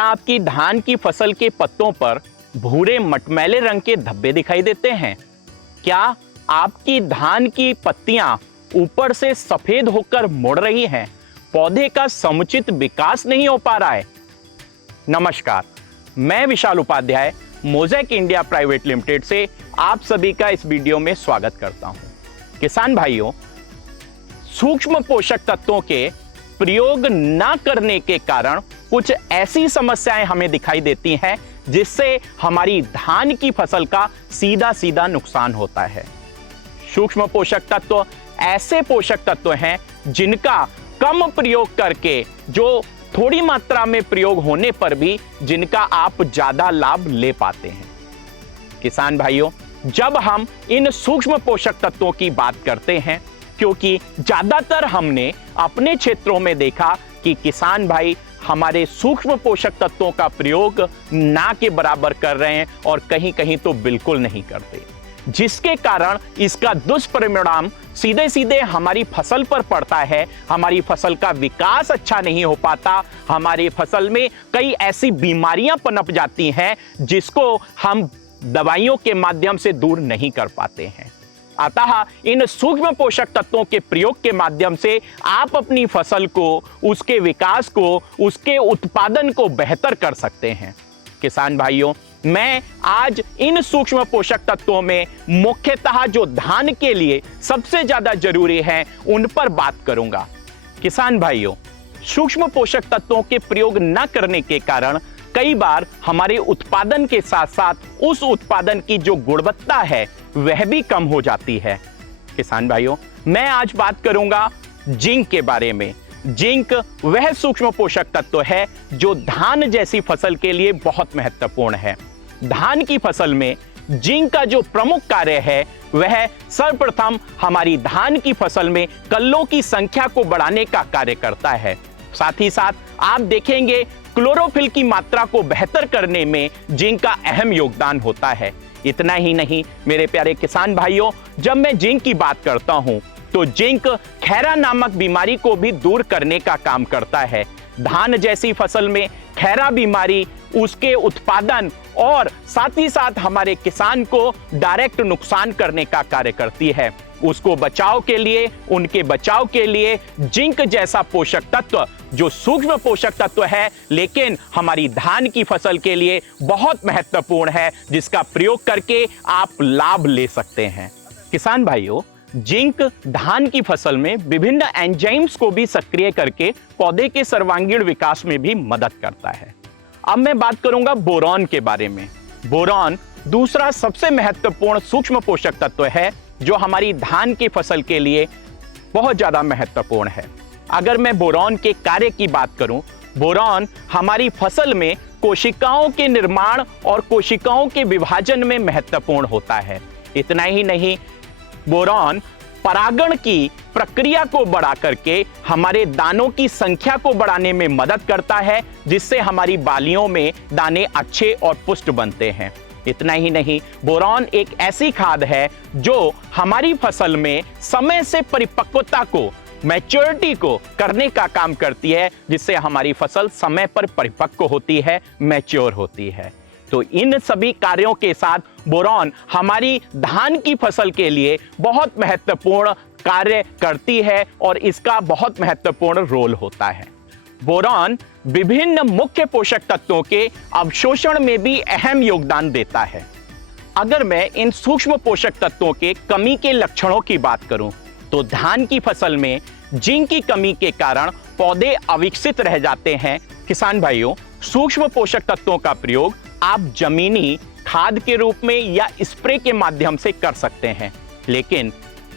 क्या आपकी धान की फसल के पत्तों पर भूरे मटमैले रंग के धब्बे दिखाई देते हैं? क्या आपकी धान की पत्तियां ऊपर से सफेद होकर मुड़ रही हैं? पौधे का समुचित विकास नहीं हो पा रहा है? नमस्कार, मैं Vishal Upadhyay Mosaic India private limited से आप सभी का इस वीडियो में स्वागत करता हूं। किसान भाइयों, सूक्ष्म पोषक तत्वों के प्रयोग न करने के कारण कुछ ऐसी समस्याएं हमें दिखाई देती हैं जिससे हमारी धान की फसल का सीधा सीधा नुकसान होता है। सूक्ष्म पोषक तत्व ऐसे पोषक तत्व हैं जिनका कम प्रयोग करके, जो थोड़ी मात्रा में प्रयोग होने पर भी जिनका आप ज्यादा लाभ ले पाते हैं। किसान भाइयों, जब हम इन सूक्ष्म पोषक तत्वों की बात करते हैं, क्योंकि ज्यादातर हमने अपने क्षेत्रों में देखा कि किसान भाई हमारे सूक्ष्म पोषक तत्वों का प्रयोग ना के बराबर कर रहे हैं और कहीं कहीं तो बिल्कुल नहीं करते, जिसके कारण इसका दुष्परिणाम सीधे सीधे हमारी फसल पर पड़ता है। हमारी फसल का विकास अच्छा नहीं हो पाता, हमारी फसल में कई ऐसी बीमारियां पनप जाती हैं जिसको हम दवाइयों के माध्यम से दूर नहीं कर पाते हैं। अतः इन सूक्ष्म पोषक तत्वों के प्रयोग के माध्यम से आप अपनी फसल को, उसके विकास को, उसके उत्पादन को बेहतर कर सकते हैं। किसान भाइयों, मैं आज इन सूक्ष्म पोषक तत्वों में मुख्यतः जो धान के लिए सबसे ज्यादा जरूरी है उन पर बात करूंगा। किसान भाइयों, सूक्ष्म पोषक तत्वों के प्रयोग न करने के कारण कई बार हमारे उत्पादन के साथ साथ उस उत्पादन की जो गुणवत्ता है वह भी कम हो जाती है। किसान भाइयों, मैं आज बात करूंगा जिंक के बारे में। जिंक वह सूक्ष्म पोषक तत्व है जो धान जैसी फसल के लिए बहुत महत्वपूर्ण है। धान की फसल में जिंक का जो प्रमुख कार्य है वह सर्वप्रथम हमारी धान की फसल में कल्लों की संख्या को बढ़ाने का कार्य करता है। साथ ही साथ आप देखेंगे क्लोरोफिल की मात्रा को बेहतर करने में जिंक का अहम योगदान होता है। इतना ही नहीं मेरे प्यारे किसान भाइयों, जब मैं जिंक की बात करता हूं तो जिंक खैरा नामक बीमारी को भी दूर करने का काम करता है। धान जैसी फसल में खैरा बीमारी उसके उत्पादन और साथ ही साथ हमारे किसान को डायरेक्ट नुकसान करने का कार्य करती है। उसको बचाव के लिए, उनके बचाव के लिए जिंक जैसा पोषक तत्व जो सूक्ष्म पोषक तत्व है लेकिन हमारी धान की फसल के लिए बहुत महत्वपूर्ण है, जिसका प्रयोग करके आप लाभ ले सकते हैं। किसान भाइयों, जिंक धान की फसल में विभिन्न एंजाइम्स को भी सक्रिय करके पौधे के सर्वांगीण विकास में भी मदद करता है। अब मैं बात करूंगा बोरॉन के बारे में। बोरॉन दूसरा सबसे महत्वपूर्ण सूक्ष्म पोषक तत्व है जो हमारी धान की फसल के लिए बहुत ज्यादा महत्वपूर्ण है। अगर मैं बोरॉन के कार्य की बात करूं, बोरॉन हमारी फसल में कोशिकाओं के निर्माण और कोशिकाओं के विभाजन में महत्वपूर्ण होता है। इतना ही नहीं, बोरॉन परागण की प्रक्रिया को बढ़ा करके हमारे दानों की संख्या को बढ़ाने में मदद करता है, जिससे हमारी बालियों में दाने अच्छे और पुष्ट बनते हैं। इतना ही नहीं, बोरॉन एक ऐसी खाद है जो हमारी फसल में समय से परिपक्वता को, मैच्योरिटी को करने का काम करती है, जिससे हमारी फसल समय पर परिपक्व होती है, मैच्योर होती है। तो इन सभी कार्यों के साथ बोरॉन हमारी धान की फसल के लिए बहुत महत्वपूर्ण कार्य करती है और इसका बहुत महत्वपूर्ण रोल होता है। बोरॉन विभिन्न मुख्य पोषक तत्वों के अवशोषण में भी अहम योगदान देता है। अगर मैं इन सूक्ष्म पोषक तत्वों के कमी के लक्षणों की बात करूं तो धान की फसल में जिंक की कमी के कारण पौधे अविकसित रह जाते हैं। किसान भाइयों, सूक्ष्म पोषक तत्वों का प्रयोग आप जमीनी खाद के रूप में या स्प्रे के माध्यम से कर सकते हैं, लेकिन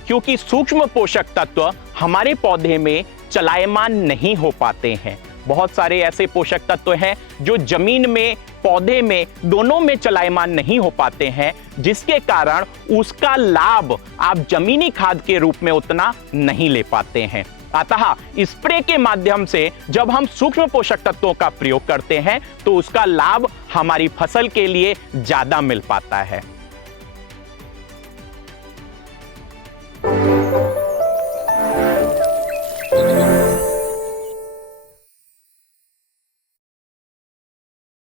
क्योंकि सूक्ष्म पोषक तत्व हमारे पौधे में चलायमान नहीं हो पाते हैं, बहुत सारे ऐसे पोषक तत्व हैं जो जमीन में, पौधे में, दोनों में चलायमान नहीं हो पाते हैं, जिसके कारण उसका लाभ आप जमीनी खाद के रूप में उतना नहीं ले पाते हैं। अतः स्प्रे के माध्यम से जब हम सूक्ष्म पोषक तत्वों का प्रयोग करते हैं तो उसका लाभ हमारी फसल के लिए ज्यादा मिल पाता है।